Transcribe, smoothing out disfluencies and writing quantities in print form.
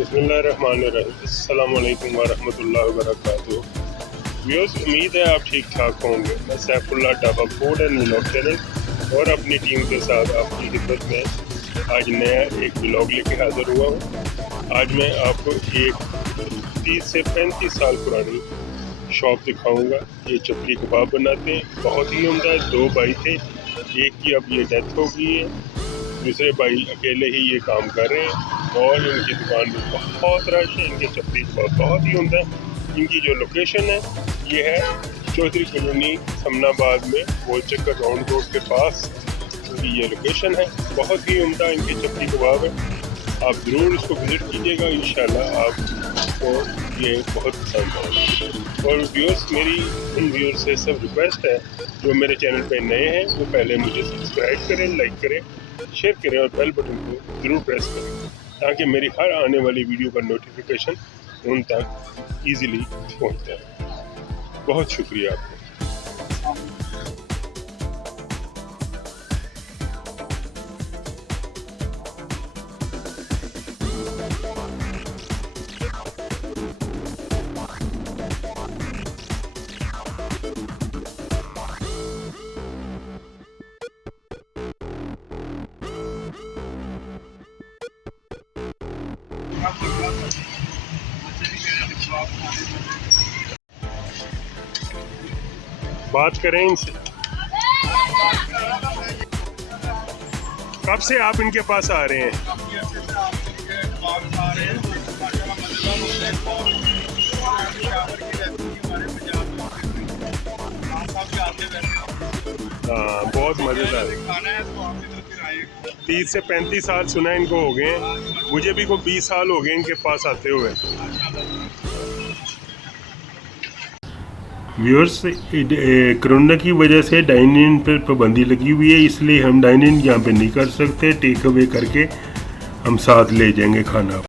बिस्मिल्लाहिर्रहमानिर्रहीम। अस्सलाम वालेकुम वरहमतुल्लाहि वबरकातुहू। व्यूअर्स, उम्मीद है आप ठीक ठाक होंगे। मैं Saifullah dhaba food and vlog channel और अपनी टीम के साथ आपकी खिदमत में आज नया एक व्लॉग लेके हाज़िर हुआ हूँ। आज मैं आपको एक 30 से 35 साल पुरानी शॉप दिखाऊंगा। ये चपली कबाब बनाते हैं, बहुत ही उम्दा है। 2 भाई थे, एक की अब ये डेथ हो गई है, दूसरे भाई अकेले ही ये काम कर रहे हैं और इनकी दुकान में बहुत रश है। इनके चपली कबाब बहुत ही उम्दा है। इनकी जो लोकेशन है ये है चौधरी कॉलोनी समनाबाद में गोल चक्कर राउंड रोड के पास इनकी ये लोकेशन है। बहुत ही उम्दा इनके चपली कबाब है, आप ज़रूर इसको विज़िट कीजिएगा। इंशाल्लाह आपको ये बहुत पसंद आएगा। और व्यूअर्स, मेरी उन व्यूअर्स से सब रिक्वेस्ट है जो मेरे चैनल पे नए हैं वो पहले मुझे सब्सक्राइब करें, लाइक करें, शेयर करें और बेल बटन को ज़रूर प्रेस करें ताकि मेरी हर आने वाली वीडियो का नोटिफिकेशन उन तक ईज़िली पहुँच जाए। बहुत शुक्रिया आपका। बात करें इनसे। कब से आप इनके पास आ रहे हैं? हाँ, बहुत मज़ेदार। 30 से 35 साल सुना इनको हो गए हैं, मुझे भी कोई 20 साल हो गए इनके पास आते हुए। व्यूअर्स, कोरोना की वजह से डाइनिंग पर पाबंदी लगी हुई है, इसलिए हम डाइनिंग यहाँ पे नहीं कर सकते। टेक अवे करके हम साथ ले जाएंगे खाना।